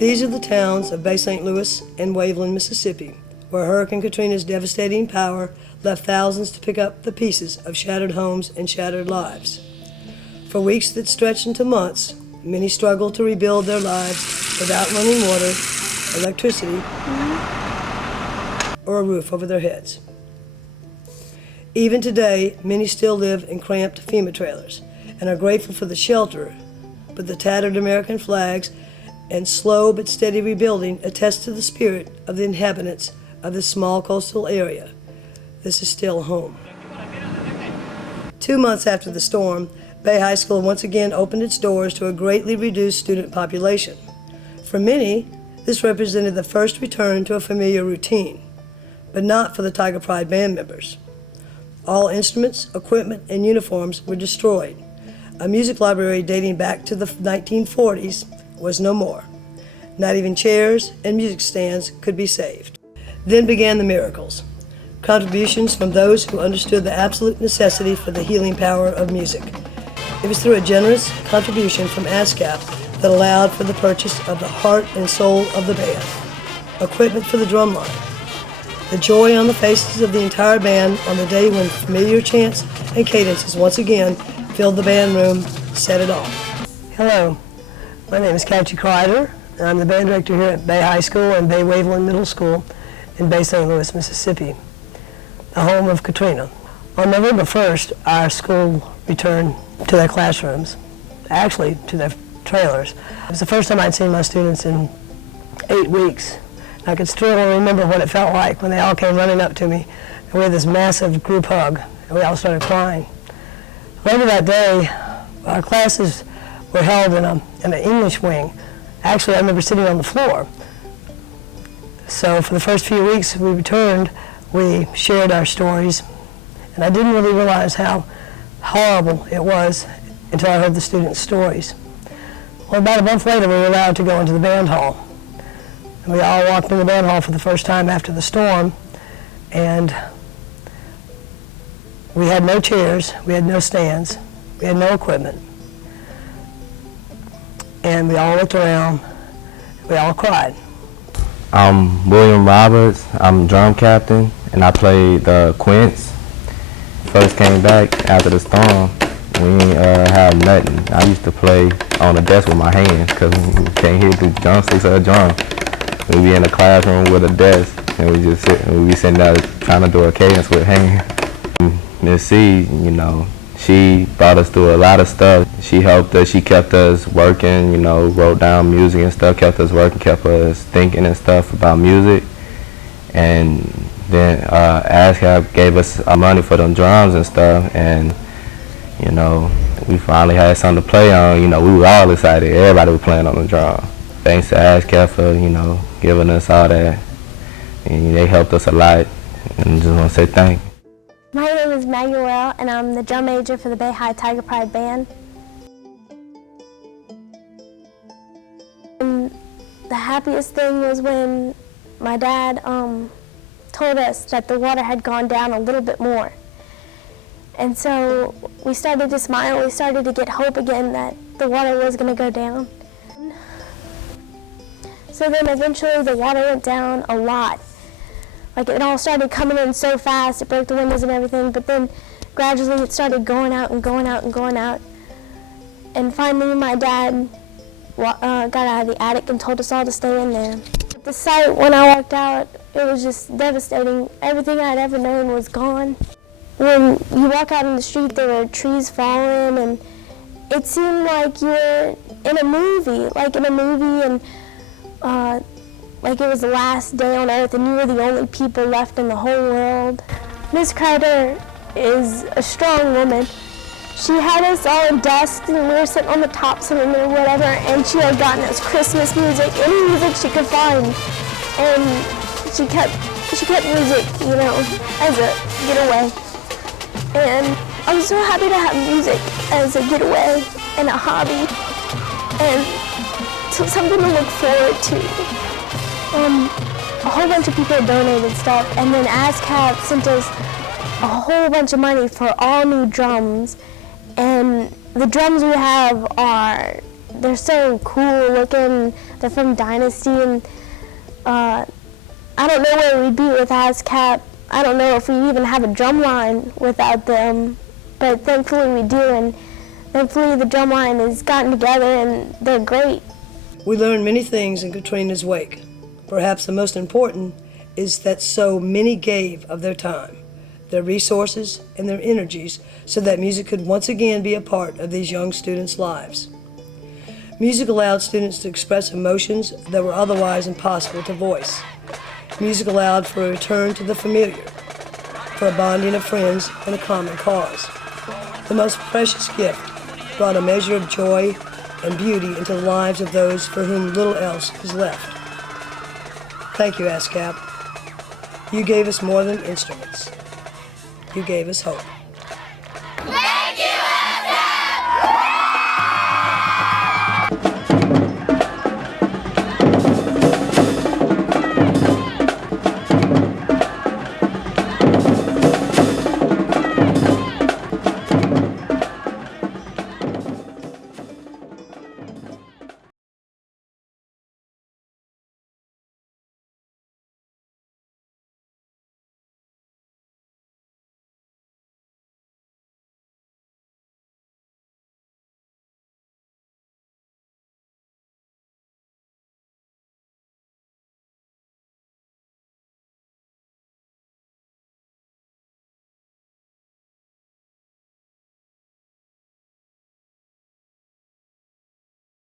These are the towns of Bay St. Louis and Waveland, Mississippi, where Hurricane Katrina's devastating power left thousands to pick up the pieces of shattered homes and shattered lives. For weeks that stretched into months, many struggled to rebuild their lives without running water, electricity, or a roof over their heads. Even today, many still live in cramped FEMA trailers and are grateful for the shelter, but the tattered American flags and slow but steady rebuilding attest to the spirit of the inhabitants of this small coastal area. This is still home. 2 months after the storm, Bay High School once again opened its doors to a greatly reduced student population. For many, this represented the first return to a familiar routine, but not for the Tiger Pride band members. All instruments, equipment, and uniforms were destroyed. A music library dating back to the 1940s was no more. Not even chairs and music stands could be saved. Then began the miracles. Contributions from those who understood the absolute necessity for the healing power of music. It was through a generous contribution from ASCAP that allowed for the purchase of the heart and soul of the band, equipment for the drum line. The joy on the faces of the entire band on the day when familiar chants and cadences once again filled the band room set it off. Hello, my name is Kathy Kreider, and I'm the band director here at Bay High School and Bay Waveland Middle School in Bay St. Louis, Mississippi, the home of Katrina. On November 1st, our school returned to their classrooms, actually to their trailers. It was the first time I'd seen my students in 8 weeks. I could still remember what it felt like when they all came running up to me, and we had this massive group hug, and we all started crying. Later that day, our classes were held in an English wing. Actually, I remember sitting on the floor. So for the first few weeks we returned, we shared our stories, and I didn't really realize how horrible it was until I heard the students' stories. Well, about a month later, we were allowed to go into the band hall. And we all walked in the band hall for the first time after the storm, and we had no chairs, we had no stands, we had no equipment. And we all looked around, we all cried. I'm William Roberts, I'm drum captain, and I played the quints. First came back after the storm, we didn't have nothing. I used to play on the desk with my hands because we can't hit the drumsticks or the drum. We'd be in the classroom with a desk, and we just sit, and we'd be sitting there trying to do a cadence with hands. Miss C, you know, she brought us through a lot of stuff. She helped us, she kept us working, you know, wrote down music and stuff, kept us working, kept us thinking and stuff about music. And then ASCAP gave us our money for them drums and stuff, and, you know, we finally had something to play on. You know, we were all excited, everybody was playing on the drum. Thanks to ASCAP for, you know, giving us all that, and they helped us a lot, and just want to say thank you. My name is Manuel, and I'm the drum major for the Bay High Tiger Pride Band. And the happiest thing was when my dad told us that the water had gone down a little bit more. And so we started to smile, we started to get hope again that the water was going to go down. So then eventually the water went down a lot. Like it all started coming in so fast, it broke the windows and everything, but then gradually it started going out and going out and going out. And finally my dad got out of the attic and told us all to stay in there. The sight when I walked out, it was just devastating. Everything I'd ever known was gone. When you walk out in the street, there were trees falling, and it seemed like you were in a movie, and like it was the last day on earth and you were the only people left in the whole world. Miss Carter is a strong woman. She had us all in desks and we were sitting on the tops of them or whatever, and she had gotten us Christmas music, any music she could find. And she kept music, you know, as a getaway. And I was so happy to have music as a getaway and a hobby and something to look forward to. A whole bunch of people donated stuff, and then ASCAP sent us a whole bunch of money for all new drums. And the drums we have are they're so cool looking. They're from Dynasty, and I don't know where we'd be with ASCAP. I don't know if we even have a drum line without them, but thankfully we do, and thankfully the drum line has gotten together and they're great. We learned many things in Katrina's wake. Perhaps the most important is that so many gave of their time, their resources, and their energies so that music could once again be a part of these young students' lives. Music allowed students to express emotions that were otherwise impossible to voice. Music allowed for a return to the familiar, for a bonding of friends and a common cause. The most precious gift brought a measure of joy and beauty into the lives of those for whom little else is left. Thank you, ASCAP. You gave us more than instruments. You gave us hope.